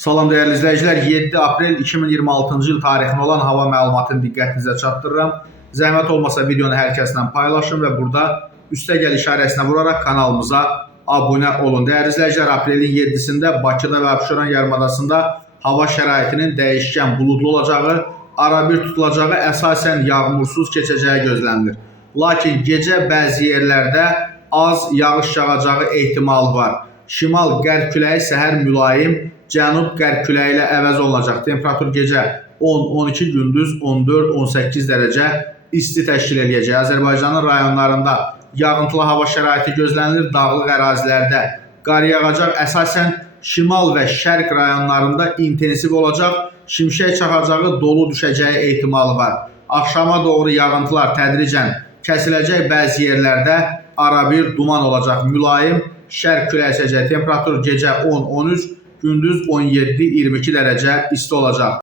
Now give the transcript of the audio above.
Salam dəyərli izləyicilər, 7 aprel 2026-cı il tarixində olan hava məlumatını diqqətinizə çatdırıram. Zəhmət olmasa videonu hər kəslə paylaşın və burada üstəgəl işarəsinə vuraraq kanalımıza abunə olun. Dəyərli izləyicilər, aprelin 7-sində Bakıda və Abşeron yarımadasında hava şəraitinin dəyişkən buludlu olacağı, arabir tutulacağı, əsasən yağmursuz keçəcəyi gözlənilir. Lakin gecə bəzi yerlərdə az yağış yağacağı ehtimalı var. Şimal-qərb küləyi səhər mülayim, cənub-qərb küləyi ilə əvəz olunacaq. Temperatur gecə 10-12, gündüz 14-18 dərəcə isti təşkil edəcək. Azərbaycanın rayonlarında yağıntılı hava şəraiti gözlənilir. Dağlıq ərazilərdə qar yağacaq. Əsasən şimal və şərq rayonlarında intensiv olacaq. Şimşək çaxacağı, dolu düşəcəyi ehtimalı var. Axşama doğru yağıntılar tədricən kəsiləcək. Bəzi yerlərdə arabir duman olacaq. Mülayim şərq küləyi əsəcək. Temperatur gecə 10-13, gündüz 17-22 dərəcə isti olacaq.